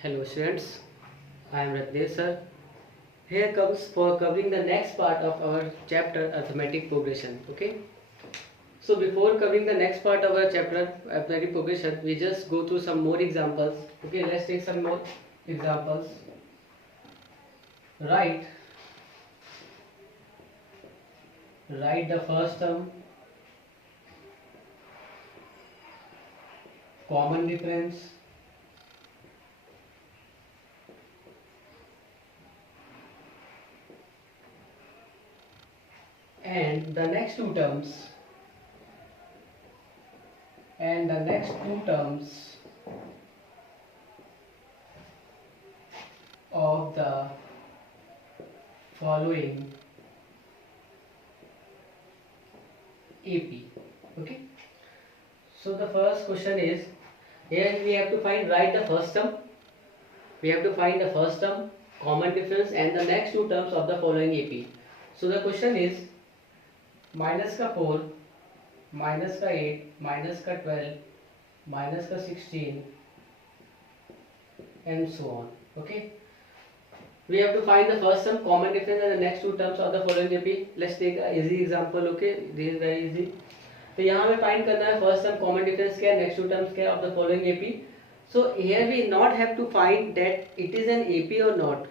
Hello students, I am Rajdev sir. Here comes for covering the next part of our chapter arithmetic progression. Okay. So before covering the next part of our chapter arithmetic progression, we just go through some more examples. Okay, let's take some more examples. Write the first term, common difference, and the next two terms of the following AP. Okay. So the first question is, here we have to write the first term. We have to find the first term, common difference, and the next two terms of the following AP. So the question is minus का 4, minus का 8, minus का 12, minus का 16, and so on. Okay. We have to find the first term, common difference, and the next two terms of the following AP. Let's take an easy example. Okay, this is very easy. तो यहाँ हमें find करना है first term, common difference क्या है, next two terms क्या है of the following AP. So here we not have to find that it is an AP और नॉट.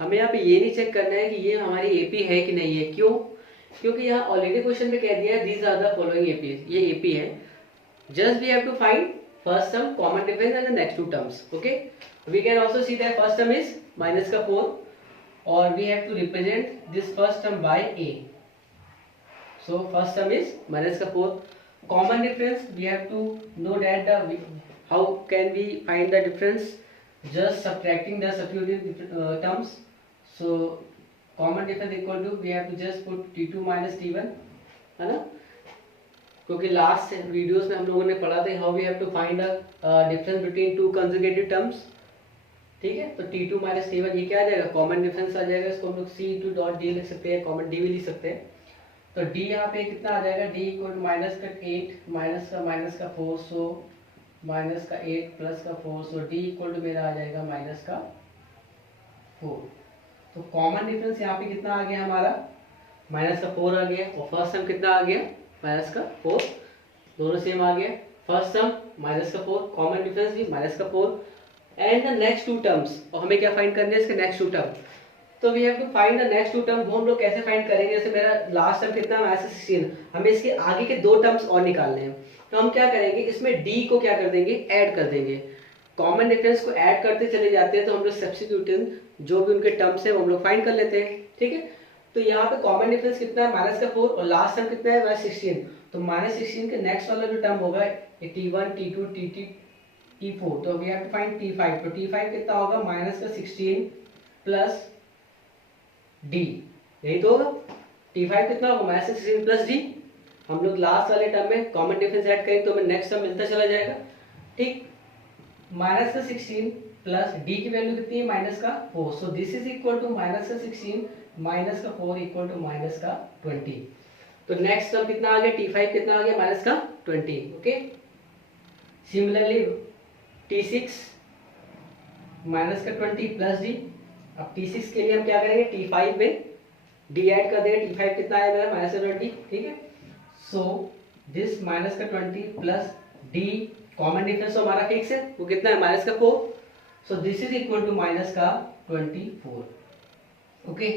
हमें यहाँ पे ये नहीं चेक करना है कि ये हमारी एपी है कि नहीं है. क्यों? क्योंकि यहाँ ऑलरेडी क्वेश्चन में कह दिया है these are the following AP, ये एपी है. Just we have to find first term, common difference and the next two terms. Okay, we can also see that first term is minus का 4 और we have to represent this first term by a. So first term is minus का 4. Common difference, we have to know that how can we find the difference? Just subtracting the substitutive terms. So common difference equal to, we have to just put t2 minus t1, है ना? क्योंकि last videos में हम लोगों ने पढ़ा था how we have to find the difference between two consecutive terms. ठीक है, तो t2 minus t1 ये क्या आ जाएगा, कॉमन डिफरेंस आ जाएगा. इसको हम लोग c2 डॉट d लिख सकते हैं, कॉमन d भी लिख सकते हैं. तो d यहाँ पे कितना आ जाएगा, d इक्वल टू माइनस का 8 माइनस का 4, सो माइनस का 8 प्लस का 4, सो d इक्वल टू मेरा आ जाएगा माइनस का 4. तो कॉमन डिफरेंस यहाँ पे कितना आ गया हमारा, माइनस का 4 आ गया. और फर्स्ट टर्म कितना आ गया, माइनस का 4. दोनों सेम आ गया. फर्स्ट टर्म माइनस का 4, कॉमन डिफरेंस भी माइनस का 4, and the next two terms. और हमें क्या फाइंड करना है, इसके नेक्स्ट टू टर्म. तो we have to find the next two term. वो हम लोग कैसे फाइंड करेंगे, जैसे मेरा लास्ट टर्म कितना है, 16. हमें इसके आगे के दो टर्म्स और निकालने हैं. तो हम क्या करेंगे, इसमें d को क्या कर देंगे, ऐड कर देंगे. कॉमन डिफरेंस को ऐड करते चले जाते हैं, तो हम लोग सब्स्टिट्यूटिंग जो भी उनके टर्म्स है वो हम लोग फाइंड कर लेते हैं. ठीक है, तो यहाँ पे कॉमन डिफरेंस कितना है, माइनस का 4, और लास्ट टर्म कितना है, -16. तो -16 के नेक्स्ट वाला जो टर्म होगा t1 t2 t3 t4. तो we have to find t5. तो t5 कितना होगा, माइनस का 16 प्लस d, यही तो होगा. t5 कितना होगा, माइनस 16 प्लस d. हम लोग लास्ट वाले टर्म में कॉमन डिफरेंस ऐड करेंगे तो हमें नेक्स्ट टर्म मिलता चला जाएगा. ठीक, माइनस का 16 प्लस d की वैल्यू कितनी है, माइनस का 4. So this is equal to minus का 16 माइनस का 4 इक्वल टू माइनस का 20. तो नेक्स्ट टर्म कितना आ गया, t5 कितना आ गया, माइनस का 20. ओके, सिमिलरली t6 माइनस का 20 प्लस d. अब t6 के लिए हम क्या करेंगे, t5 में d ऐड कर देंगे. t5 कितना आया मेरा, माइनस का 20. ठीक है, सो दिस माइनस का 20 प्लस d, कॉमन डिफरेंस तो हमारा फिक्स है, वो कितना है, माइनस का 4. So this is equal to minus का 24. Okay,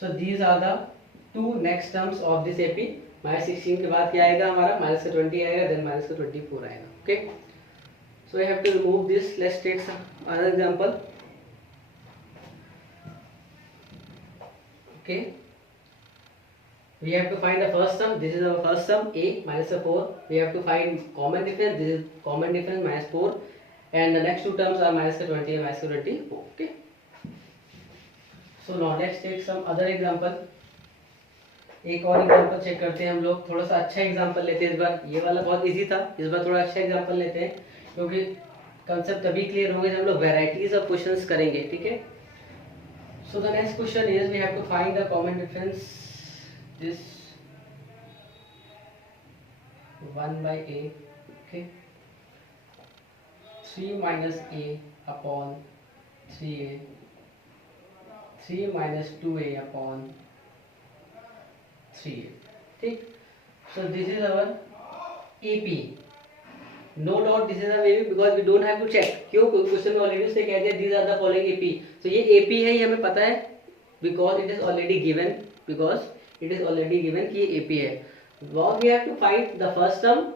so these are the two next terms of this AP. Minus 16 के बाद क्या आएगा हमारा, माइनस का 20 आएगा, देन माइनस का 24 आएगा. Okay, so I have to remove this. Let's take some other example. Okay, we have to find the first term. This is our first term, a minus 4. We have to find common difference. This is common difference, minus 4, and the next two terms are minus 20 and minus 24. Okay, so now let's take some other example. एक और example check करते हैं हम लोग. थोड़ा सा अच्छा example लेते हैं इस बार. ये वाला बहुत इजी था, इस बार थोड़ा अच्छा एग्जांपल लेते हैं, क्योंकि कंसेप्ट तभी क्लियर होंगे जब हम लोग वैरायटीज ऑफ क्वेश्चंस करेंगे. ठीक है, so the next question is we have to find the common difference, this 1 by a. Okay, 3 minus A upon 3a, 3 minus 2a upon 3a. ठीक. So this is our AP. No doubt this is our AP because we don't have to check. क्यों? Question में already उसने कह दिया these are the following AP. So ये AP है, ये हमें पता है because it is already given. Because it is already given कि ये AP है. What we have to find the first term,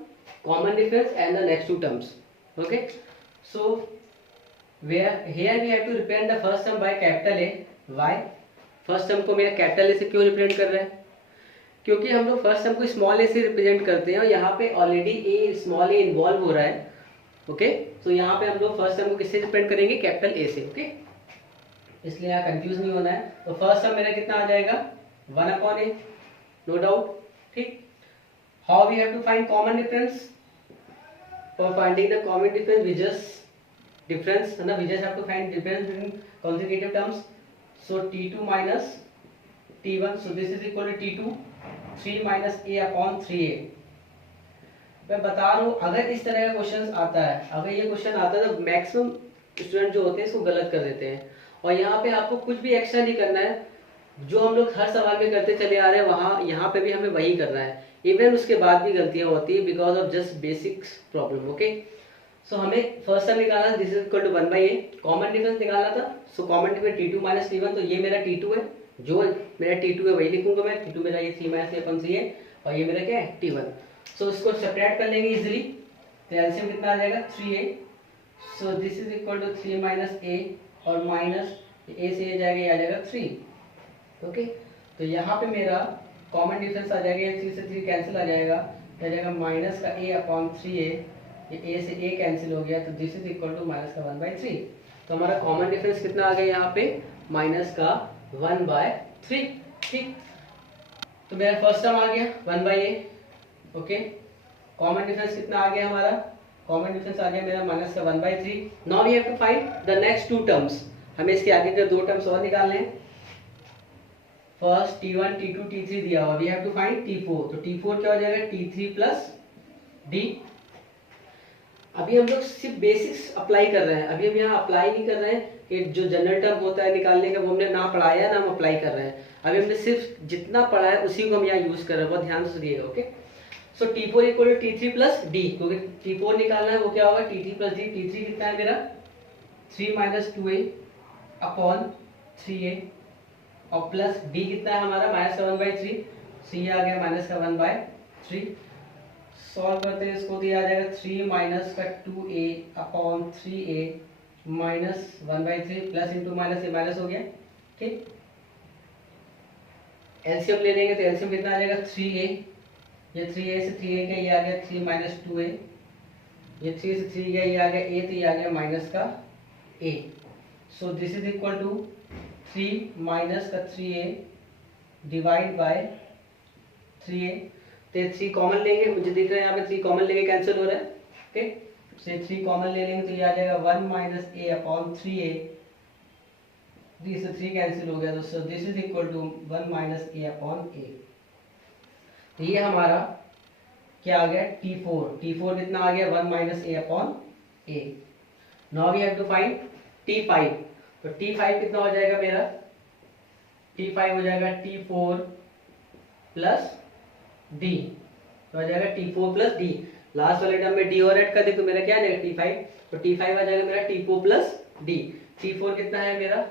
common difference and the next two terms. Okay. So where here we have to represent the first term by capital A. Why? First term को मेरा capital A से क्यों represent कर रहा है? क्योंकि हम लोग फर्स्ट टर्म को स्मॉल ए से रिप्रेजेंट करते हैं और यहाँ पे ऑलरेडी ए स्मॉल ए इन्वॉल्व हो रहा है. ओके. तो यहाँ पे हम लोग फर्स्ट टर्म को किससे रिप्रेजेंट करेंगे? कैपिटल ए से. ओके. इसलिए यहाँ कंफ्यूज नहीं होना है. तो फर्स्ट टर्म मेरा कितना आ जाएगा? 1 अपॉन ए. No doubt. ठीक. How we have to find common difference? For finding the common difference we just difference है ना, we just have to find difference between consecutive terms. So t2 minus t1, so this is equal to t2 3 minus A upon 3a. मैं बता रहा हूँ अगर इस तरह का क्वेश्चन आता है, अगर ये क्वेश्चन आता है तो मैक्सिमम स्टूडेंट जो होते हैं इसको गलत कर देते हैं. और यहाँ पे आपको कुछ भी एक्स्ट्रा नहीं करना है, जो हम लोग हर सवाल में करते चले आ रहे हैं वहाँ यहाँ पे भी हमें वही करना है. इवन उसके बाद भी गलतियाँ होती है because of just basics problem. Okay. So हमें फर्स्ट टाइम निकालना, this is equal to 1/a. Common difference निकालना था. So common difference t2 minus t1, तो ये मेरा t2 है, जो मेरा t2 है वही लिखूंगा मैं. t2 मेरा ये 3 माइनस ए अपन 3 है और ये मेरा क्या है? t1. सो इसको सेपरेट कर लेंगे इजीली. तो एलसीएम कितना आ जाएगा? 3a. So this is equal to 3 minus A और माइनस ए से ये जाएगा, ये आ जाएगा 3. ओके. तो यहाँ पे मेरा कॉमन डिफरेंस आ जाएगा, ये 3 से 3 कैंसिल आ जाएगा, आ जाएगा माइनस का a अपॉन 3a. ये a से a कैंसिल हो गया, तो this is equal to minus का 1/3. तो हमारा कॉमन डिफरेंस कितना आ गया यहाँ पे? माइनस का 1/3. ठीक. तो मेरा फर्स्ट टर्म आ गया 1/a. ओके. कॉमन डिफरेंस कितना आ गया हमारा? कॉमन डिफरेंस आ गया मेरा माइनस का 1/3. Now we have to find the next two terms. हमें इसके आगे के दो टर्म्स और निकालने हैं. फर्स्ट t1 t2 t3 दिया हुआ, we have to find t4. तो t4 क्या हो जाएगा? t3 plus d. अभी हम लोग सिर्फ बेसिक्स अप्लाई कर रहे हैं, अभी हम यहाँ अप्लाई नहीं कर रहे हैं कि जो जनरल टर्म होता है निकालने का वो हमने ना पढ़ाया ना हम अप्लाई कर रहे हैं. अभी हमने सिर्फ जितना पढ़ा है उसी को हम यहाँ यूज कर रहे हैं. बहुत ध्यान से सुनिएगा. Okay. So t4 equal to t3 plus d, क्योंकि t4 निकालना है वो क्या होगा? t3 plus d. t3 कितना है मेरा? 3 माइनस 2a अपॉन 3a और प्लस d कितना है हमारा? माइनस का 1/3. so ये आ गया माइनस का 1/3. सॉल्व करते हैं इसको, दिया आ जाएगा 3 माइनस का 2a upon 3a minus 1/3 plus into minus, ये माइनस हो गया. ठीक. एलसीएम ले लेंगे तो एलसीएम कितना आ जाएगा? 3a. ये 3a से 3a का ये आ गया 3 माइनस 2a. ये 3 से 3 का ये आ गया a, तो ये आ गया माइनस का a. So this is equal to 3 minus का 3a डिवाइड बाय 3a. तो 3 कॉमन लेंगे, मुझे दिख रहा है यहाँ पे 3 कॉमन लेंगे, कैंसिल हो रहा है. ओके. से 3 कॉमन ले लेंगे तो ये आ जाएगा 1 minus a upon 3a. This 3 cancel हो गया, तो so this is equal to 1 minus a upon a. तो ये हमारा क्या आ गया? t4. t4 कितना आ गया? 1 minus a upon a. Now we have to find t5. तो t5 कितना हो जाएगा मेरा? t5 हो जाएगा t4 प्लस d. तो आ जाएगा t4 प्लस d. लास्ट वाले टर्म में d और ऐड कर दे तो मेरा क्या आ जाएगा? t5. तो t5 आ जाएगा मेरा t4 प्लस d. t4 कितना है मेरा?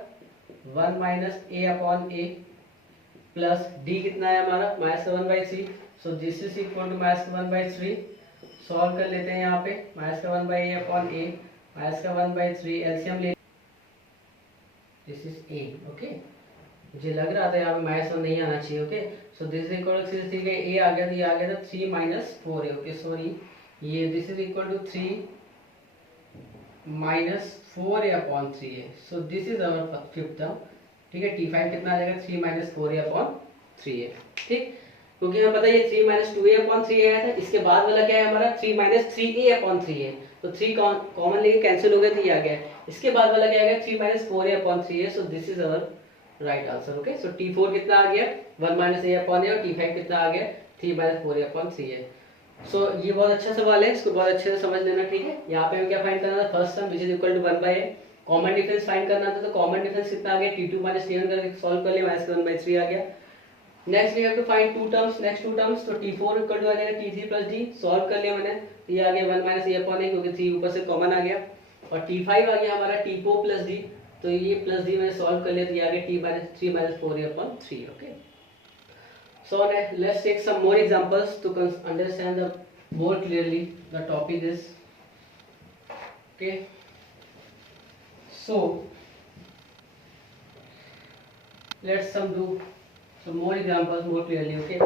1 minus a upon a plus d कितना है हमारा? Minus 1/3. So this is equal to minus 1/3. Solve कर लेते हैं यहाँ पे. माइनस का 1/a अपॉन a माइनस का 1/3. एलसीएम ले, दिस इज a. ओके. मुझे लग रहा था यहाँ पे माइनस 1 नहीं आना चाहिए. Okay. So this is equal to 3 का a आ गया, तो ये आ गया था 3 माइनस 4a. ओके सॉरी, ये this is equal to 3 minus 4a upon 3a. So this is our fifth term. ठीक है. t5 कितना आ जाएगा? 3 माइनस 4a अपॉन 3a. ठीक. क्योंकि हमें पता है ये 3 माइनस 2a अपॉन 3a आया था. इसके बाद वाला क्या है हमारा? 3 माइनस 3a अपॉन 3a. तो 3 कॉमन लेके कैंसिल हो गया, तो ये आ गया. इसके बाद वाला क्या आ गया? 3 minus 4a upon 3a. So this is our right answer. Okay. So t4 कितना आ गया? 1 माइनस a अपॉन a और t5 कितना आ गया? 3 माइनस 4a अपॉन 3a. ये बहुत अच्छा सवाल है, इसको बहुत अच्छे से समझ लेना, ठीक है। यहाँ पे हमें क्या फाइंड करना था, first sum which is equal to 1/a, common difference find करना था। तो कॉमन डिफरेंस कितना आ गया, t2 माइनस t1 करके सॉल्व कर लिया, माइनस 1/3 आ गया। Next we have to find two terms, next two terms, तो t4 इक्वल टू आ जाएगा t3 प्लस d, सॉल्व कर लिया मैंने, तो ये आ गया 1 माइनस a/a क्योंकि 3 ऊपर से कॉमन आ गया। और t5 आ गया हमारा t4 प्लस d, तो ये प्लस d मैंने सॉल्व कर लिया, तो ये आ गया t minus 3 minus 4a/3, okay. So let's take some more examples to understand more clearly the topic is, okay. So let's do some more examples more clearly, okay.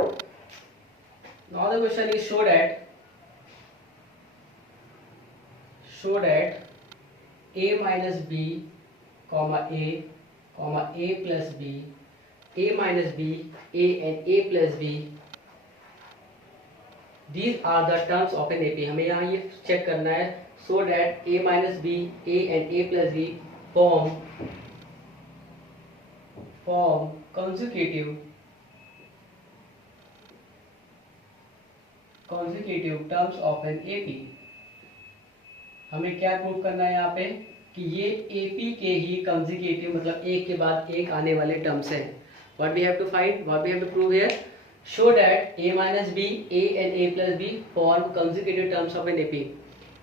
Now the question is show that a minus b comma a plus b, a minus b, a and a plus b, these are the terms of an AP। हमें यहाँ ये check करना है, so that a minus b, a and a plus b form consecutive terms of an AP। हमें क्या prove करना है यहाँ पे कि ये AP के ही कंसेक्यूटिव, मतलब एक के बाद एक आने वाले टर्म्स हैं। What we have to find, what we have to prove here, show that a minus b, a and a plus b form consecutive terms of an AP।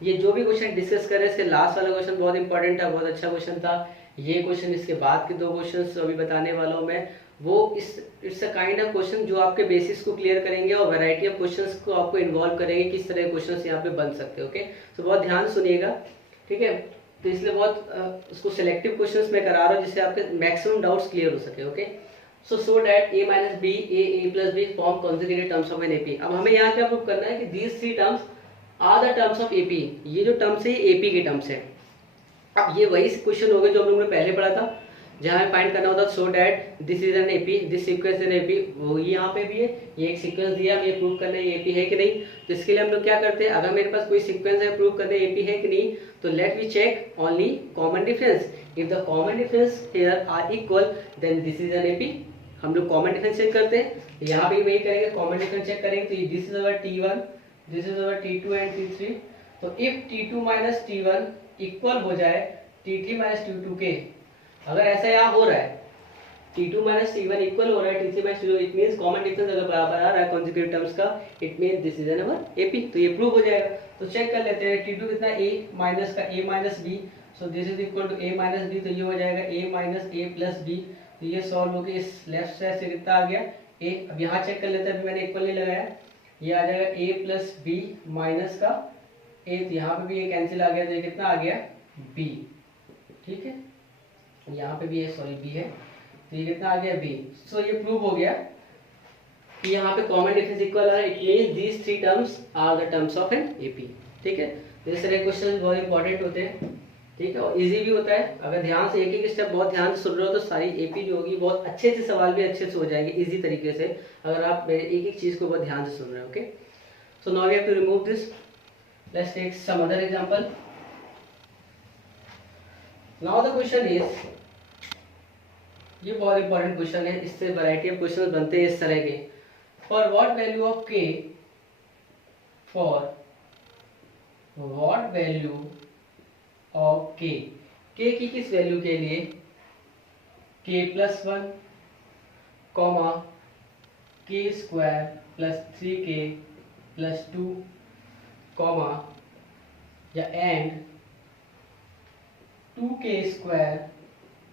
ये जो भी क्वेश्चन डिस्कस करें, इसके लास्ट वाला question बहुत important था, बहुत अच्छा क्वेश्चन था। ये क्वेश्चन, इसके बाद के दो क्वेश्चन अभी बताने वाला हूँ मैं, वो it's a kind of question जो आपके बेसिस को क्लियर करेंगे और वैरायटी ऑफ क्वेश्चंस को आपको इन्वॉल्व करेंगे, किस तरह के क्वेश्चंस यहाँ पे बन सकते हैं, ओके। तो बहुत ध्यान सुनिएगा, ठीक है। तो इसलिए बहुत उसको सिलेक्टिव क्वेश्चंस में करा रहा हूँ जिससे आपके मैक्सिमम डाउट्स क्लियर हो सके, okay. So that a minus b, a plus b form consecutive terms of an AP। अब हमें यहाँ क्या प्रूव करना है कि these three terms are the terms of AP। ये जो टर्म्स है ये AP के टर्म्स है। अब ये वही क्वेश्चन हो गए जो हम लोगों ने पहले पढ़ा था, जहाँ हमें फाइंड करना होता so that this is an AP, this sequence is an AP। वो यहाँ पे भी है, ये एक सीक्वेंस दिया, अब ये प्रूव करना है ये AP है कि नहीं। तो इसके लिए हम लोग क्या करते हैं, अगर मेरे पास कोई सीक्वेंस है प्रूव करना है AP है कि नहीं, तो let we check only common difference. If the common difference here are equal then this is an AP। हम लोग कॉमन डिफरेंस चेक करते हैं, यहाँ पे वही करेंगे, कॉमन डिफरेंस चेक करेंगे। तो this is our t1, this is our t2 and t3। तो if t2 minus t1 equal हो जाए t3 माइनस t2 के, अगर ऐसा यहाँ हो रहा है t2 माइनस t1 इक्वल हो रहा है t3 minus t2, it means common difference अगर बराबर आ रहा है कॉन्सेक्यूटिव टर्म्स का, it means this is N our AP। तो ये प्रूव हो जाएगा। तो चेक कर लेते हैं, t2 कितना a माइनस का a minus b, so this is equal to a minus b, तो ये हो जाएगा a minus a plus b। तो ये सॉल्व होगी, इस लेफ्ट साइड से कितना आ गया a। अब यहाँ चेक कर लेते हैं, अभी मैंने इक्वल नहीं लगाया, ये आ जाएगा a प्लस b माइनस का a, तो यहाँ पे भी ये कैंसिल आ गया, तो ये कितना आ गया b, ठीक है। यहाँ पे भी है, सॉरी b है, तो ये कितना आ गया b। सो ये प्रूव हो गया कि यहाँ पे कॉमन डिफरेंस इक्वल है, it means these three terms are the terms of an AP, ठीक है। इस तरह के क्वेश्चन बहुत इंपॉर्टेंट होते हैं, ठीक है, और इजी भी होता है। अगर ध्यान से एक एक स्टेप बहुत ध्यान से सुन रहे हो तो सारी AP जो होगी बहुत अच्छे से, सवाल भी अच्छे से हो जाएंगे इजी तरीके से, अगर आप मेरे एक एक चीज को बहुत ध्यान से सुन रहे हो, okay. So now we have to remove this, let's take some other example. Now the question is, ये बहुत इंपॉर्टेंट क्वेश्चन है, इससे वैरायटी ऑफ क्वेश्चन बनते हैं इस तरह के। For what value of k, for what value of k, k की किस वैल्यू के लिए, k plus 1 comma k square plus 3k plus 2 comma या and 2k square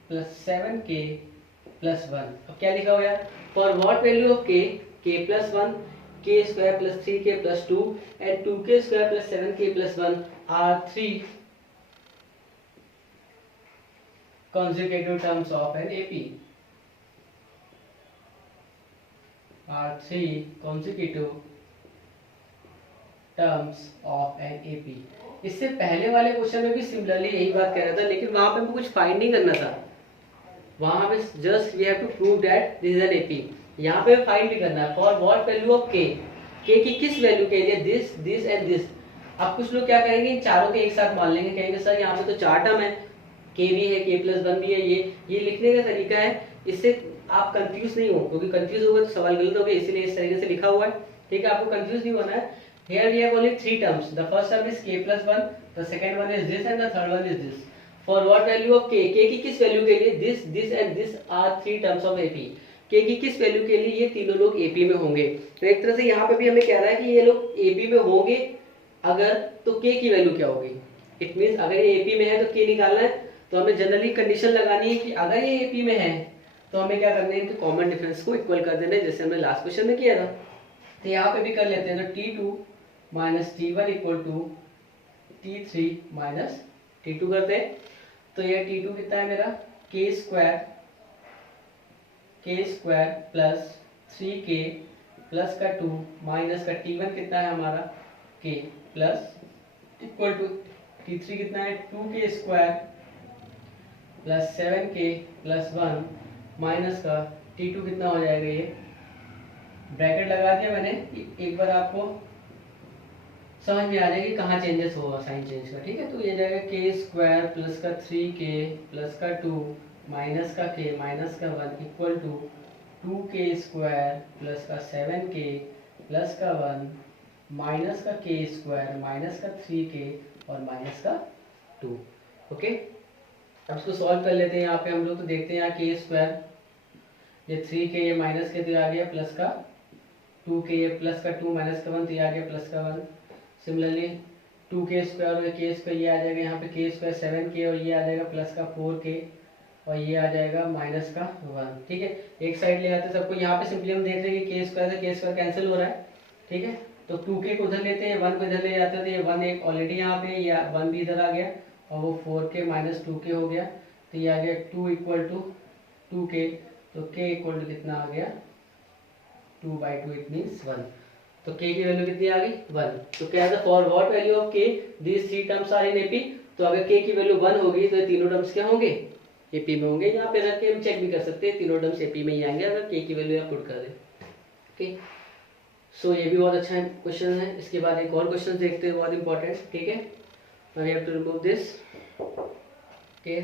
plus 7k plus 1। अब क्या लिखा हुआ है, for what value of k plus 1, k square plus 3k plus 2 and 2k square plus 7k plus 1 are 3 consecutive terms of an AP, are 3 consecutive terms of an AP। इससे पहले वाले question में भी सिमिलरली यही बात कह रहा था, लेकिन वहां पे हमको कुछ फाइंड नहीं करना था, वहां पे just we have to prove that this is an AP। यहाँ पे फाइंड भी करना है, for what value of k, k की किस वैल्यू के लिए, दिस दिस एंड दिस। अब कुछ लोग क्या करेंगे, इन चारों के एक साथ मान लेंगे, कहेंगे सर यहाँ पे तो 4 टर्म है, k भी है, k प्लस 1 भी है। ये लिखने का तरीका है, इससे आप कंफ्यूज नहीं हो, क्योंकि कंफ्यूज होगा तो सवाल गलत हो गया, इसीलिए इस तरीके से लिखा हुआ है, ठीक है। आपको कंफ्यूज नहीं होना है, here we have only three terms. The first term is k plus 1, the second one is this, and the third one is this. For what value of k? k की किस वैल्यू के लिए? this and this are three terms of AP. k की किस value के लिए ये तीनों लोग AP में होंगे? तो एक तरह से यहाँ पे भी हमें कह रहा है कि ये लोग AP में होंगे अगर, तो k की वैल्यू क्या होगी? इट मींस अगर ये AP में है तो k निकालना है, तो हमें जनरली कंडीशन लगानी है कि अगर ये AP में है तो हमें क्या करना है, इनके कॉमन डिफरेंस को इक्वल कर देना है, जैसे हमने लास्ट क्वेश्चन में किया था। तो यहाँ पे भी कर लेते हैं, तो T2 minus T1 equal to T3 minus T2 करते हैं। तो ये T2 कितना है मेरा, k square plus 3k plus का 2 माइनस का T1 कितना है हमारा k plus equal to T3 कितना है 2k square plus 7k plus 1 minus का T2 कितना हो जाएगा, ये ब्रैकेट लगा दिया मैंने, एक बार आपको समझ में आ जाएगा कि कहाँ चेंजेस होगा साइन चेंज का, ठीक है। तो ये जाएगा k स्क्वायर प्लस का 3k प्लस का 2 माइनस का k माइनस का 1 equal to 2k square plus का 7k प्लस का 1 माइनस का k स्क्वायर माइनस का 3k और माइनस का 2। ओके, अब इसको सॉल्व कर लेते हैं यहाँ पे हम लोग। तो देखते हैं यहाँ k स्क्वायर, ये 3k ये माइनस के तो आ गया प्लस का 2k ये प्लस का 2 माइनस का 1 तो ये आ गया प्लस का 1। सिमिलरली 2k स्क्वायर और k स्क्वायर ये आ जाएगा यहाँ पे k स्क्वायर 7k और ये आ जाएगा प्लस का 4k और ये आ जाएगा माइनस का 1, ठीक है। एक साइड ले आते हैं सबको, यहाँ पे सिंपली हम देख रहे हैं कि k स्क्वायर से k स्क्वायर कैंसिल हो रहा है, ठीक है। तो 2k को उधर लेते हैं, 1 को इधर ले जाते हैं, तो ये 1 एक ऑलरेडी यहाँ पे, या 1 भी इधर आ गया और वो 4k माइनस 2k हो गया, तो ये आ गया 2 इक्वल टू 2k, तो k इक्वल टू कितना आ गया 2/2, इट मीन्स 1। तो k की वैल्यू कितनी आ गई 1। तो क्या है, for what value of k these three terms are in AP। तो अगर k की वैल्यू 1 होगी तो ये तीनों टर्म्स क्या होंगे, AP में होंगे। यहाँ पे रख के हम चेक भी कर सकते हैं, तीनों टर्म्स AP में ही आएंगे अगर k की वैल्यू आप पुट कर दें। ओके, सो ये भी बहुत अच्छा क्वेश्चन है। इसके बाद एक और क्वेश्चन देखते हैं, बहुत इंपॉर्टेंट, ठीक है। Now we have to remove this, okay.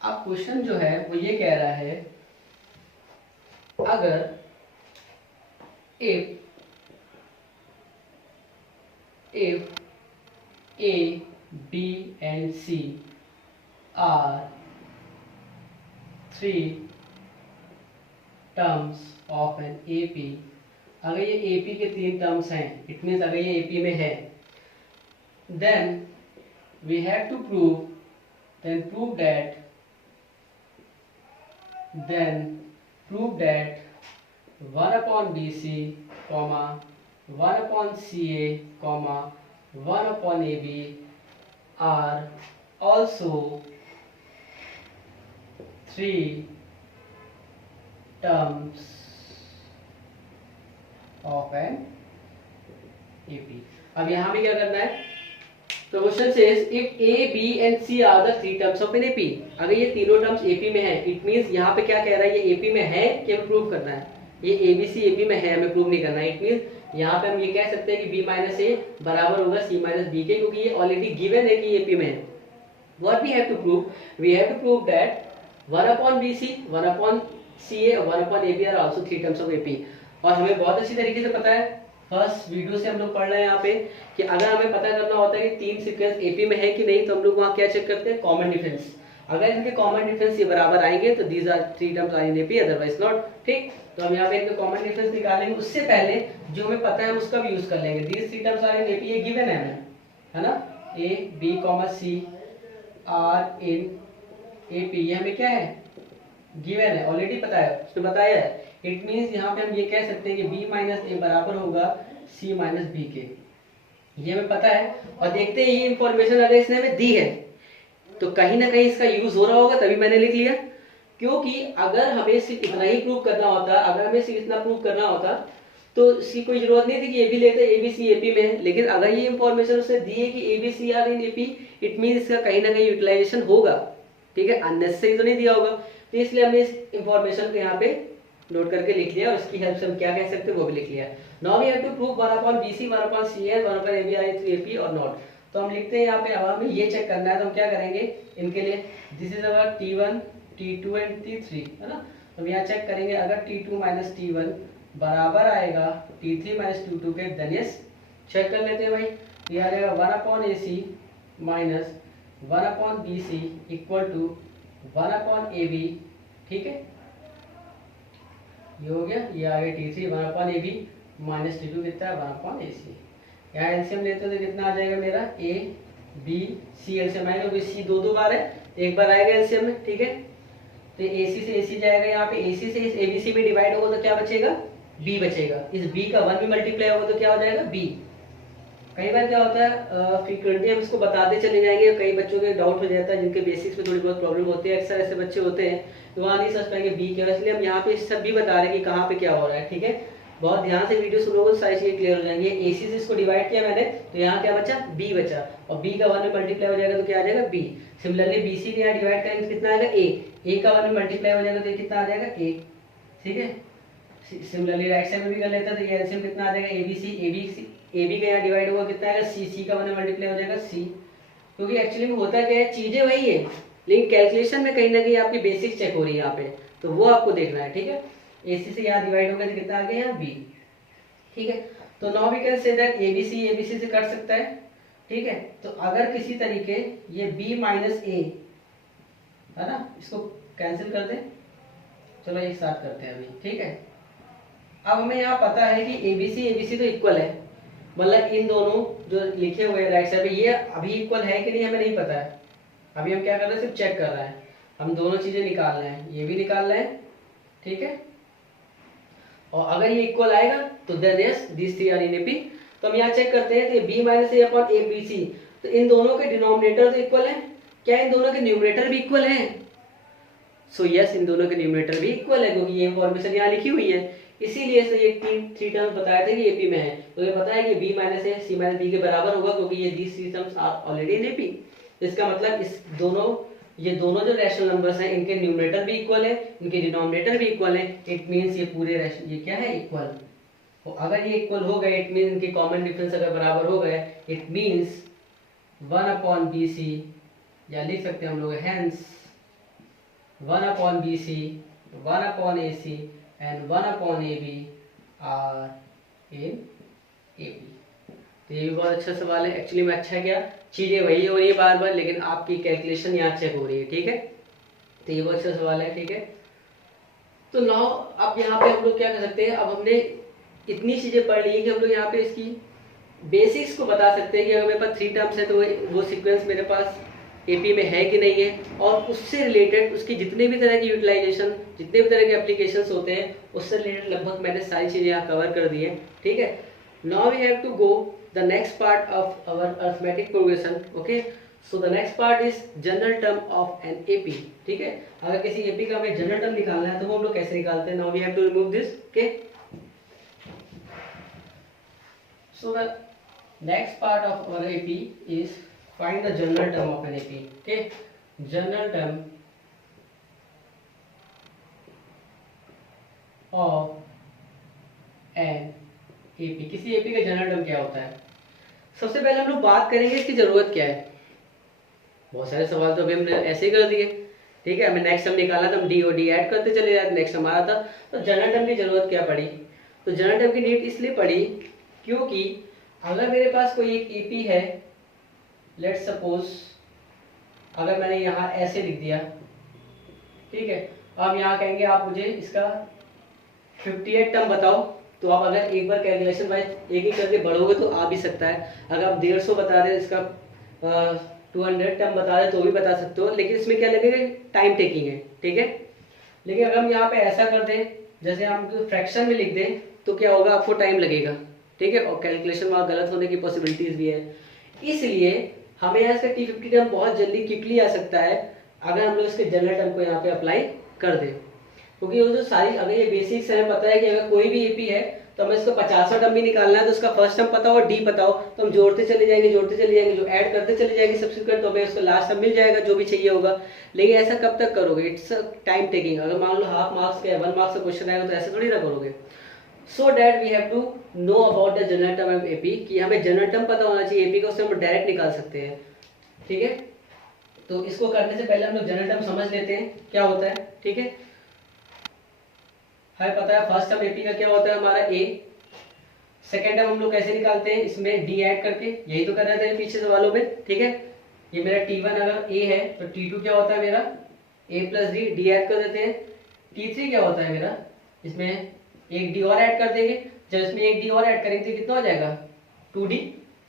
अब क्वेश्चन जो है वो ये कह रहा है, अगर if A, B and C are three terms of an AP, अगर ये AP के 3 टर्म्स हैं, इट मीन्स अगर ये AP में है, then we have to prove that 1 upon BC, 1 upon CA, 1 upon AB are also 3 terms of an AP। अब यहाँ पे क्या करना है, तो question says if A, B and C are the 3 terms of an AP। अगर ये तीनों टर्म्स AP में है, इट मींस यहाँ पे क्या कह रहा है, ये AP में है कि हमें प्रूव करना है, ये ABC AP में है, हमें प्रूव नहीं करना है। इट मींस यहाँ पे हम ये कह सकते हैं कि B माइनस A बराबर होगा C माइनस B के, क्योंकि ये ऑलरेडी गिवन है कि AP में है। What we have to prove, we have to prove that 1 upon BC, 1 upon CA और 1 upon AB are also 3 terms of AP। और हमें बहुत अच्छी तरीके से पता है, फर्स्ट वीडियो से हम लोग पढ़ रहे हैं यहाँ पे, कि अगर हमें पता करना होता है कि 3 सीक्वेंस AP में है कि नहीं, तो हम लोग वहाँ क्या चेक करते हैं, कॉमन डिफरेंस। अगर इनके कॉमन डिफरेंस ये बराबर आएंगे तो these are 3 terms are in AP, otherwise not, ठीक। तो हम यहाँ पे इनके कॉमन डिफरेंस निकालेंगे, उससे पहले जो हमें पता है उसका भी यूज कर लेंगे। These 3 terms are in AP, ये गिवन है हमें, है ना, A, B, C are in AP, ये हमें क्या है, गिवन है, ऑलरेडी पता है, उसने बताया है। इट मींस यहाँ पे हम ये कह सकते हैं कि B माइनस A बराबर होगा C माइनस B के, ये हमें पता है। और देखते हैं ये इंफॉर्मेशन अगर इसने हमें दी है तो कहीं ना कहीं इसका यूज हो रहा होगा, तभी मैंने लिख लिया। क्योंकि अगर हमें सिर्फ इतना ही प्रूव करना होता, अगर हमें सिर्फ इतना प्रूव करना होता तो इसकी कोई जरूरत नहीं थी कि ये भी लेते ABC AP में है। लेकिन अगर ये इंफॉर्मेशन उसने दी है कि ABC are in AP, it means इसका कहीं ना कहीं यूटिलाइजेशन होगा, ठीक है, अननेसेसरी तो नहीं दिया होगा। तो इसलिए हमने इस इंफॉर्मेशन को यहाँ पे नोट करके लिख लिया, और इसकी हेल्प से हम क्या कह सकते हैं वो भी लिख लिया। Now we have to prove 1 upon BC, 1 upon CA, 1 upon AB are in AP और नॉट। तो हम लिखते हैं यहाँ पे, अब हमें ये चेक करना है, तो हम क्या करेंगे इनके लिए, this is our T1, T2 and T3, है ना। तो यहाँ चेक करेंगे अगर T2 माइनस T1 बराबर आएगा T3 माइनस T2 के, देन यस चेक कर लेते हैं भाई। ये आ जाएगा 1/AC minus 1/BC equal to 1/AB, ठीक है, ये हो गया, ये आ गया T3 1/AB माइनस T2 कितना है 1/AC। यहाँ एलसीएम लेते हैं तो कितना आ जाएगा मेरा A B C एलसीएम आएगा, क्योंकि C दो बार है, एक बार आएगा एलसीएम में, ठीक है। तो AC से AC जाएगा, यहाँ पे AC से इस ABC में डिवाइड होगा तो क्या बचेगा B बचेगा, इस B का 1 भी मल्टीप्लाई होगा तो क्या हो जाएगा B। कई बार क्या होता है फ्रीक्वेंटली हम इसको बताते चले जाएंगे, कई बच्चों के डाउट हो जाता है जिनके बेसिक्स में थोड़ी बहुत प्रॉब्लम होती है, अक्सर ऐसे बच्चे होते हैं तो वहाँ नहीं समझ पाएंगे B क्या है, इसलिए हम यहाँ पे सब भी बता रहे हैं कि कहाँ पे क्या हो रहा है, ठीक है। बहुत ध्यान से वीडियो सुनोगे तो सारी चीजें क्लियर हो जाएंगी। AC से इसको डिवाइड किया मैंने तो यहाँ क्या बचा B बचा, और B का 1 में मल्टीप्लाई हो जाएगा तो क्या आ जाएगा B। सिमिलरली BC के यहाँ डिवाइड करेंगे तो कितना आएगा A का 1 में मल्टीप्लाई हो जाएगा तो कितना आ जाएगा A, ठीक है। सिमिलरली राइट साइड में भी कर लेता तो ये एलसीएम कितना आ जाएगा AB का यहाँ डिवाइड होगा कितना आएगा C का 1 में मल्टीप्लाई हो जाएगा C। क्योंकि एक्चुअली में होता क्या है, चीजें वही है लेकिन कैलकुलेशन में कहीं ना कहीं आपकी बेसिक चेक हो रही है यहाँ पे, तो वो आपको देखना है, ठीक है। AC से यहाँ डिवाइड होगा तो कितना आ गया यहाँ B, ठीक है। तो now we can say that ABC से कट सकता है, ठीक है। तो अगर किसी तरीके ये B माइनस A है ना, इसको कैंसिल कर दें, चलो एक साथ करते हैं अभी, ठीक है। अब हमें यहाँ पता है कि ABC तो इक्वल है, मतलब इन दोनों जो लिखे हुए हैं राइट साइड पे ये अभी इक्वल है कि नहीं हमें नहीं पता है। अभी हम क्या कर रहे हैं, सिर्फ चेक कर रहे हैं, हम दोनों चीजें निकाल रहे हैं, ये भी निकाल रहे हैं, ठीक है। और अगर ये इक्वल आएगा तो then yes this three are in AP. तो हम यहाँ चेक करते हैं तो B minus A upon ABC, तो इन दोनों के डिनोमिनेटर तो इक्वल है, क्या इन दोनों के न्यूमरेटर भी इक्वल है? सो यस इन दोनों के न्यूमरेटर भी इक्वल है, क्योंकि ये इंफॉर्मेशन यहाँ लिखी हुई है, इसीलिए से ये थ्री टर्म्स बताए थे कि एपी में है। तो ये पता है कि B minus A C minus B के बराबर होगा, क्योंकि ये these three terms are already in AP. इसका मतलब ये दोनों जो रैशनल नंबर्स हैं इनके न्यूमरेटर भी इक्वल है, इनके डिनोमिनेटर भी इक्वल है, इट मींस ये पूरे ये क्या है इक्वल। तो अगर ये इक्वल हो गए इट मींस इनके कॉमन डिफरेंस अगर बराबर हो गए इट मींस 1/BC, या लिख सकते हैं हम लोग hence 1/BC 1/AC and 1/AB are in AP. तो ये भी बहुत अच्छा सवाल है, एक्चुअली में अच्छा क्या चीजें वही हो रही है बार बार, लेकिन आपकी कैलकुलेशन यहाँ चेक हो रही है, ठीक है। तो ये बहुत अच्छा सवाल है, ठीक है। तो नाउ अब यहाँ पे हम लोग क्या कर सकते हैं, अब हमने इतनी चीजें पढ़ ली है कि हम लोग यहाँ पे इसकी बेसिक्स को बता सकते हैं कि अगर मेरे पास थ्री टर्म्स है तो वो सीक्वेंस मेरे पास एपी में है कि नहीं है, और उससे रिलेटेड उसकी जितने भी तरह की यूटिलाइजेशन, जितने भी तरह के एप्लीकेशंस होते हैं उससे रिलेटेड लगभग मैंने सारी चीजें यहाँ कवर कर दी है, ठीक है। Now we have to go the next part of our arithmetic progression, okay, so the next part is general term of an AP, ठीक है। अगर किसी AP का हमें जनरल टर्म निकालना है तो वो हम लोग कैसे निकालते हैं, now we have to remove this, okay, so the next part of our AP is find the general term of an AP, okay, general term of an AP, किसी एपी का जनरल टर्म क्या होता है। सबसे पहले हम लोग बात करेंगे इसकी जरूरत क्या है। बहुत सारे सवाल तो अभी हमने ऐसे ही कर दिए, ठीक है। हमें नेक्स्ट टर्म निकाला था, हम डी और डी ऐड करते चले जाते, नेक्स्ट टर्म आ रहा था। तो जनरल टर्म की जरूरत क्या पड़ी, तो जनरल टर्म की नीड इसलिए पड़ी क्योंकि अगर मेरे पास कोई एक एपी है, लेट्स सपोज अगर मैंने यहाँ ऐसे लिख दिया, ठीक है। अब यहाँ कहेंगे आप मुझे इसका 58 टर्म बताओ, तो आप अगर एक बार कैलकुलेशन वाइज एक करके बढ़ोगे तो आ भी सकता है। अगर आप 150 बता रहे इसका 200 टर्म बता रहे तो भी बता सकते हो, लेकिन इसमें क्या लगेगा टाइम टेकिंग है, ठीक है। लेकिन अगर हम यहाँ पे ऐसा कर दें जैसे हम फ्रैक्शन में लिख दें तो क्या होगा, आपको टाइम लगेगा, ठीक है, और कैलकुलेशन वहाँ गलत होने की पॉसिबिलिटीज भी है। इसलिए हमें यहाँ इसका T50 टर्म बहुत जल्दी क्विकली आ सकता है अगर हम लोग इसके जनरल टर्म को यहाँ पे अप्लाई कर दें, क्योंकि वो जो सारी अगर ये बेसिक्स हमें पता है कि अगर कोई भी एपी है तो हमें इसको 50वां टर्म भी निकालना है तो उसका फर्स्ट टर्म पता हो, डी पता हो, तो हम जोड़ते चले जाएंगे जो ऐड करते चले जाएंगे सब्सिक्वेंट, तो हमें उसका लास्ट टर्म मिल जाएगा जो भी चाहिए होगा। लेकिन ऐसा कब तक करोगे, इट्स टाइम टेकिंग। अगर मान लो हाफ मार्क्स का 1 मार्क्स का क्वेश्चन आएगा तो ऐसे थोड़ी ना करोगे। So that we have to know about the general term of AP, कि हमें जनरल टर्म पता होना चाहिए एपी का, उससे हम डायरेक्ट निकाल सकते हैं, ठीक है। तो इसको करने से पहले हम लोग जनरल टर्म समझ लेते हैं क्या होता है, ठीक है। हमें पता है फर्स्ट टर्म एपी का क्या होता है हमारा ए, सेकेंड टर्म हम लोग कैसे निकालते हैं, इसमें डी ऐड करके, यही तो कर रहे थे पीछे सवालों में, ठीक है। ये मेरा T1 अगर ए है तो T2 क्या होता है मेरा a प्लस डी ऐड कर देते हैं। T3 क्या होता है मेरा, इसमें एक डी और ऐड कर देंगे, जब इसमें एक डी और ऐड करेंगे तो कितना हो जाएगा 2d,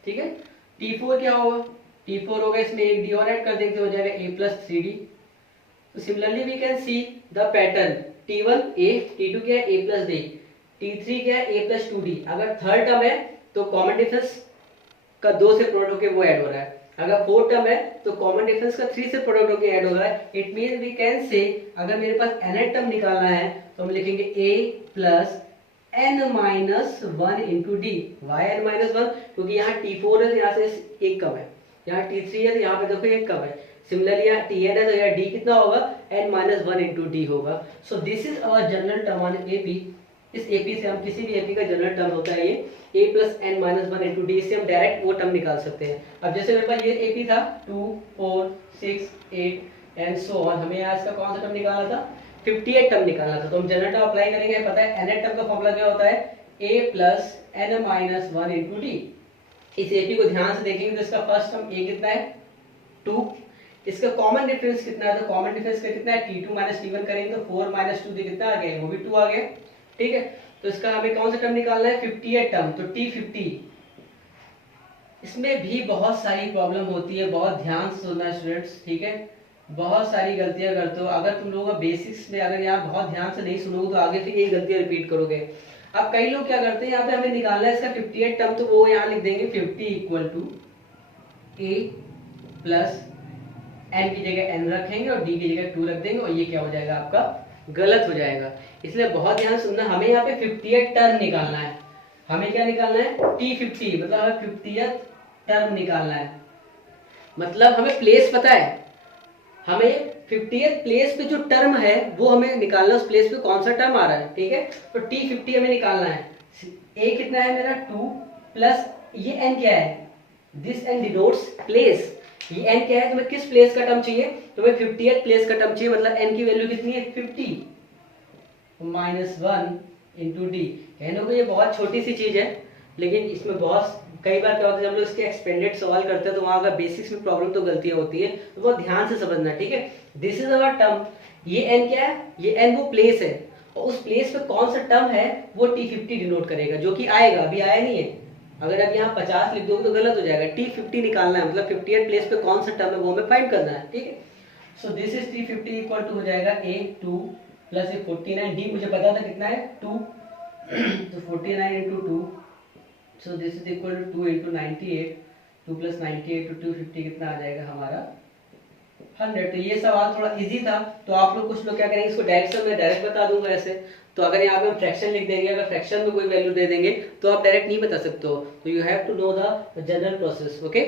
ठीक है। T4 क्या होगा, T4 होगा, इसमें एक डी और ऐड कर देंगे तो हो जाएगा a प्लस 3d। तो similarly we can see the pattern, T1 a, T2 क्या है a प्लस डी, T3 क्या है a प्लस 2d। अगर थर्ड टर्म है तो कॉमन डिफरेंस का 2 से प्रोडक्ट होकर वो ऐड हो रहा है, अगर फोर्थ टर्म है तो कॉमन डिफरेंस का 3 से प्रोडक्ट होकर ऐड हो रहा है। इट मीन वी कैन से अगर मेरे पास nth टर्म निकालना है तो हम लिखेंगे a plus n minus 1 into d. Why n minus 1, क्योंकि यहाँ T4 है तो यहाँ से एक कम है, यहाँ T3 है तो यहाँ पे देखो एक कम है। सिमिलरली यहाँ Tn है तो यहाँ d कितना होगा, n माइनस 1 इंटू डी होगा। So this is our general term on AP. इस एपी से हम किसी भी एपी का जनरल टर्म होता है ये a plus n minus 1 into D, इससे हम डायरेक्ट वो टर्म निकाल सकते हैं। अब जैसे मेरे पास ये एपी था 2 4 6 8 एंड सो ऑन, हमें यहाँ इसका कौन सा टर्म निकालना था, 58 टर्म निकालना था। तो हम जनरल टर्म अप्लाई करेंगे, पता है nth टर्म का फॉर्मूला क्या होता है, a plus n minus 1 into D. इस एपी को ध्यान से देखेंगे तो इसका फर्स्ट टर्म a कितना है 2, इसका कॉमन डिफरेंस कितना है, तो कॉमन डिफरेंस का कितना है T2 माइनस T1 करेंगे तो 4 माइनस 2 कितना आ गया, वो भी 2 आ गया, ठीक है। तो इसका हमें कौन सा टर्म निकालना है, 58 टर्म, तो T50। इसमें भी बहुत सारी प्रॉब्लम होती है, बहुत ध्यान से सुनना है स्टूडेंट्स, ठीक है। बहुत सारी गलतियां करते हो, अगर तुम लोगों का बेसिक्स में अगर यहाँ बहुत ध्यान से नहीं सुनोगे तो आगे फिर यही गलतियां रिपीट करोगे। अब कई लोग क्या करते हैं, यहाँ पे हमें निकालना है इसका 58 टर्म, तो वो यहाँ लिख देंगे 50 equal to a plus n की जगह n रखेंगे और d की जगह 2 रख देंगे, और ये क्या हो जाएगा आपका गलत हो जाएगा। इसलिए बहुत ध्यान सुनना, हमें यहाँ पे 58 टर्म निकालना है। हमें क्या निकालना है, T50, मतलब हमें 50th टर्म निकालना है। मतलब हमें प्लेस पता है, हमें 50th प्लेस पे जो टर्म है वो हमें निकालना है, उस प्लेस पे कौन सा टर्म आ रहा है, ठीक है। तो T50 हमें निकालना है। a कितना है मेरा 2 प्लस ये n क्या है, दिस n डिनोट्स प्लेस, ये n क्या है, तुम्हें किस प्लेस का टर्म चाहिए, तुम्हें 50th प्लेस का टर्म चाहिए, मतलब n की वैल्यू कितनी है 50 माइनस 1 इंटू डी। कहने को ये बहुत छोटी सी चीज है, लेकिन इसमें बहुत कई बार क्या होता है जब लोग इसके एक्सपेंडेड सवाल करते हैं तो वहां का बेसिक्स में प्रॉब्लम तो गलतियां होती है, तो बहुत ध्यान से समझना, ठीक है। दिस इज अवर टर्म, ये n क्या है, ये n वो प्लेस है, और उस प्लेस पे कौन सा टर्म है वो T50 डिनोट करेगा, जो कि आएगा, अभी आया नहीं है। अगर आप यहाँ 50 लिख दोगे तो गलत हो जाएगा, T50 निकालना है, मतलब 58 प्लेस पे कौन सा टर्म है वो हमें फाइंड करना है, ठीक है। So this is T50 equal to हो जाएगा a 2 प्लस 49, d मुझे पता था कितना है 2, तो 49 into 2, so this is equal to 2 into 98, 2 plus 98 to 250 कितना आ जाएगा हमारा 100। तो ये सवाल थोड़ा इजी था, तो आप लोग कुछ लोग क्या करेंगे, इसको डायरेक्शन में डायरेक्ट बता दूंगा ऐसे। तो अगर यहाँ पे हम फ्रैक्शन लिख देंगे, अगर फ्रैक्शन में कोई वैल्यू दे देंगे तो आप डायरेक्ट नहीं बता सकते हो, तो you have to know the general process, okay.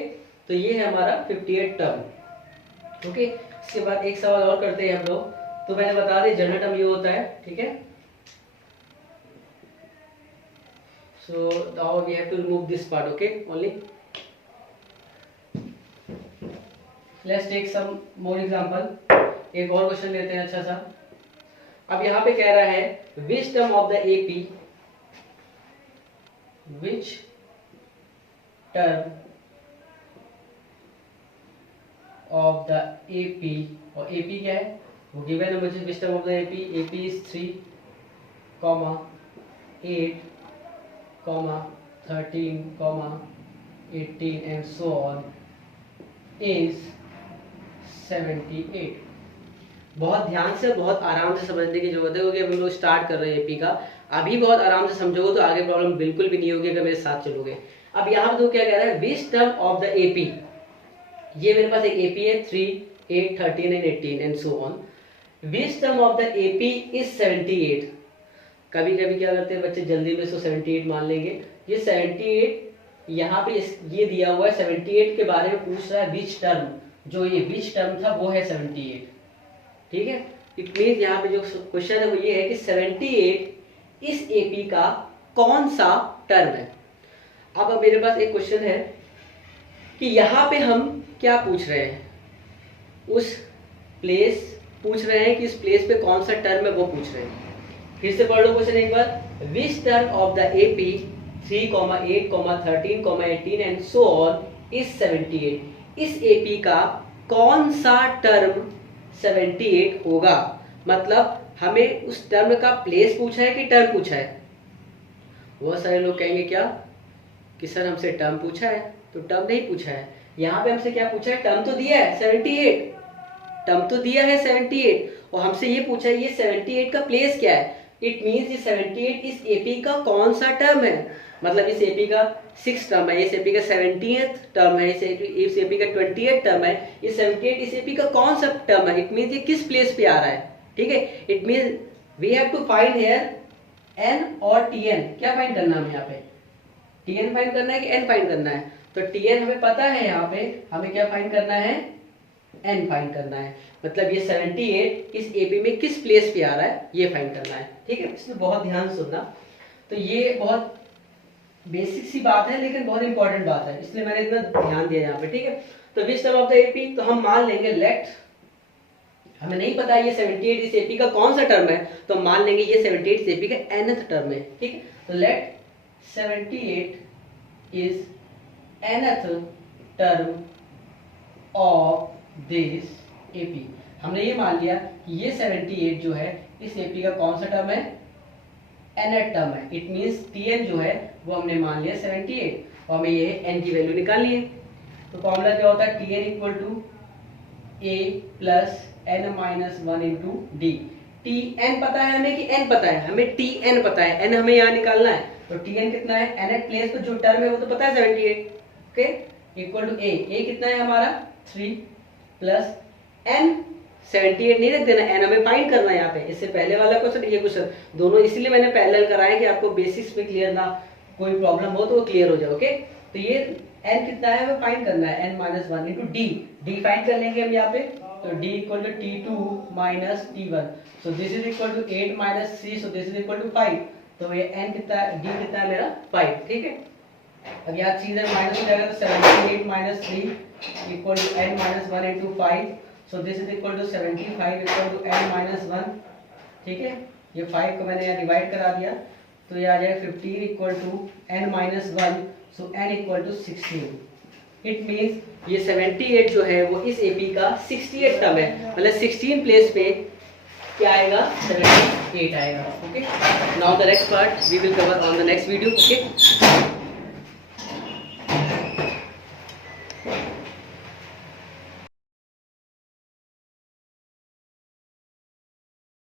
तो ये है हमारा 58 टर्म, ओके। इसके बाद एक सवाल और करते हैं हम लोग, तो मैंने बता दी जनरल टर्म ये होता है, ठीक है। So now we have to remove this part, okay, only let's take some more example. एक और क्वेश्चन लेते हैं अच्छा सा। अब यहाँ पे कह रहा है विच term of the AP, which term of the AP, और एपी क्या है वो गिवन है मुझे, विच term of the AP, AP is 3, 8, 13, 18 and so on is 78। बहुत ध्यान से बहुत आराम से समझने की जरूरत है, क्योंकि हम लोग स्टार्ट कर रहे हैं एपी का। अभी बहुत आराम से समझोगे तो आगे प्रॉब्लम बिल्कुल भी नहीं होगी अगर मेरे साथ चलोगे। अब यहाँ पे तो क्या कह रहा है, विच टर्म ऑफ द एपी, ये मेरे पास एक एपी है 3, 8, 13 and 18 and so on, which term of the AP is 78। कभी कभी क्या करते हैं बच्चे जल्दी में इसको 78 मान लेंगे। ये 78 यहाँ पे ये दिया हुआ है, 78 के बारे में पूछ रहा है विच टर्म, जो ये विच टर्म था वो है 78, ठीक है। इट मींस यहाँ पे जो क्वेश्चन है वो ये है कि 78 इस एपी का कौन सा टर्म है। अब मेरे पास एक क्वेश्चन है कि यहाँ पे हम क्या पूछ रहे हैं, उस प्लेस पूछ रहे हैं कि इस प्लेस पे कौन सा टर्म है वो पूछ रहे हैं। फिर से पढ़ लो क्वेश्चन एक बार। Which term of the AP 3, 8, 13, 18 and so on is 78। इस एपी का कौन सा टर्म 78 होगा? मतलब हमें उस टर्म का प्लेस पूछा है कि टर्म पूछा है? बहुत सारे लोग कहेंगे क्या कि सर हमसे टर्म पूछा है, तो टर्म नहीं पूछा है। यहाँ पे हमसे क्या पूछा है? टर्म तो दिया है 78, टर्म तो दिया है 78, और हमसे ये पूछा है ये 78 का प्लेस क्या है। इट मीन्स ये 78 इस एपी का कौन सा टर्म है? मतलब इस एपी का 6 टर्म है, इस एपी का 70th टर्म है, इस एपी का 20th टर्म है, ये 78 इस एपी का कौन सा टर्म है? इट मीन्स ये किस प्लेस पे आ रहा है, ठीक है। It means we have to find here n और टी एन। क्या फाइंड करना है हमें यहाँ पे? टी एन फाइंड करना है कि एन फाइंड करना है? तो टी एन हमें पता है, यहाँ पे हमें क्या फाइंड करना है? एन फाइंड करना है। मतलब ये 78 इस एपी में किस प्लेस पे आ रहा है ये फाइंड करना है, ठीक है। इसमें बहुत ध्यान सुनना। तो ये बहुत बेसिक सी बात है लेकिन बहुत इंपॉर्टेंट बात है, इसलिए मैंने इतना ध्यान दिया यहाँ पे, ठीक है। तो विच टर्म ऑफ द एपी, तो हम मान लेंगे लेट, हमें नहीं पता ये 78 इस एपी का कौन सा टर्म है, तो मान लेंगे ये 78 इस एपी का nth टर्म है, ठीक है। तो let 78 is nth term of this AP. हमने ये मान लिया कि ये 78 जो है इस एपी का कौन सा टर्म है? nth टर्म है। इट मींस tn जो है वो हमने मान लिया 78 और हमें ये n की वैल्यू निकालनी है। तो फॉर्मूला क्या होता है? tn equal to a plus n minus 1 into d. tn पता है हमें कि n पता है? हमें tn पता है, n हमें यहाँ निकालना है। तो tn कितना है? nth प्लेस पर जो टर्म है वो तो पता है 78, ओके। इक्वल टू a कितना है हमारा? 3 प्लस n 78 नहीं रख देना, n हमें फाइंड करना है यहाँ पे। इससे पहले वाला क्वेश्चन ये क्वेश्चन दोनों इसीलिए मैंने पैरेलल कराया कि आपको बेसिक्स में क्लियर ना, कोई प्रॉब्लम हो तो वो क्लियर हो जाए, ओके। तो ये n कितना है हमें फाइंड करना है, n minus 1 into d. D find कर लेंगे हम यहाँ पे। तो d equal to t2 minus t1, so this is equal to 8 minus 3, so this is equal to 5। तो ये n कितना है? d कितना है मेरा? 5, ठीक है। अब यहाँ चीज है माइनस हो जाएगा, तो 78 minus 3 equal to n minus 1 into 5, so this is equal to 75 equal to n minus 1, ठीक है। ये 5 को मैंने यहाँ डिवाइड करा दिया, तो ये आ जाएगा 15 equal to n minus 1, so n equal to 16। It means ये 78 जो है वो इस एपी का 68 टर्म है, मतलब 16 प्लेस पे क्या आएगा? 78 आएगा, okay. Now the next part we will cover on the next video, okay.